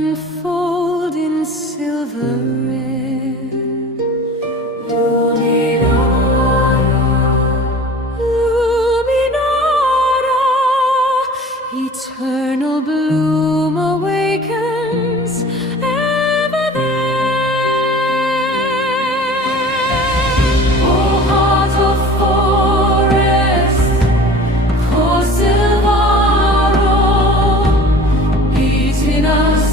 unfold in silver red. Luminara, Luminara, eternal bloom awakens ever there. Oh, heart of forest, cor silvaro, beat in us,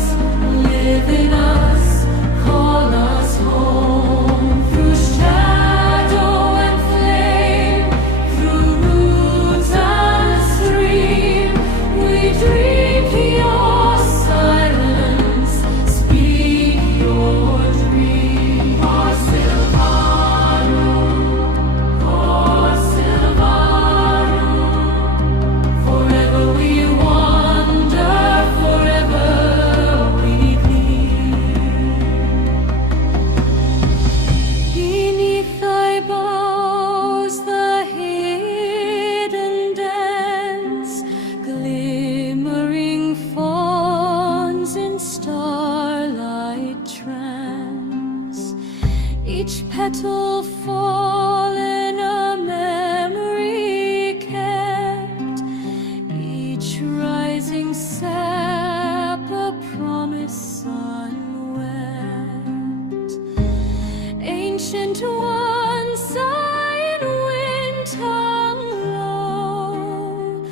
live in us, call us home. Through shadow and flame, through roots and stream, we dream your silence, speak your dream. Cor silvaro, forever we wander, forever we bleed. Beneath thy boughs the hidden dance, glimmering fawns in starlight trance. Each petal fallen a memory kept, each rising sap a promise unwept. Ancient ones sigh in wind hung low,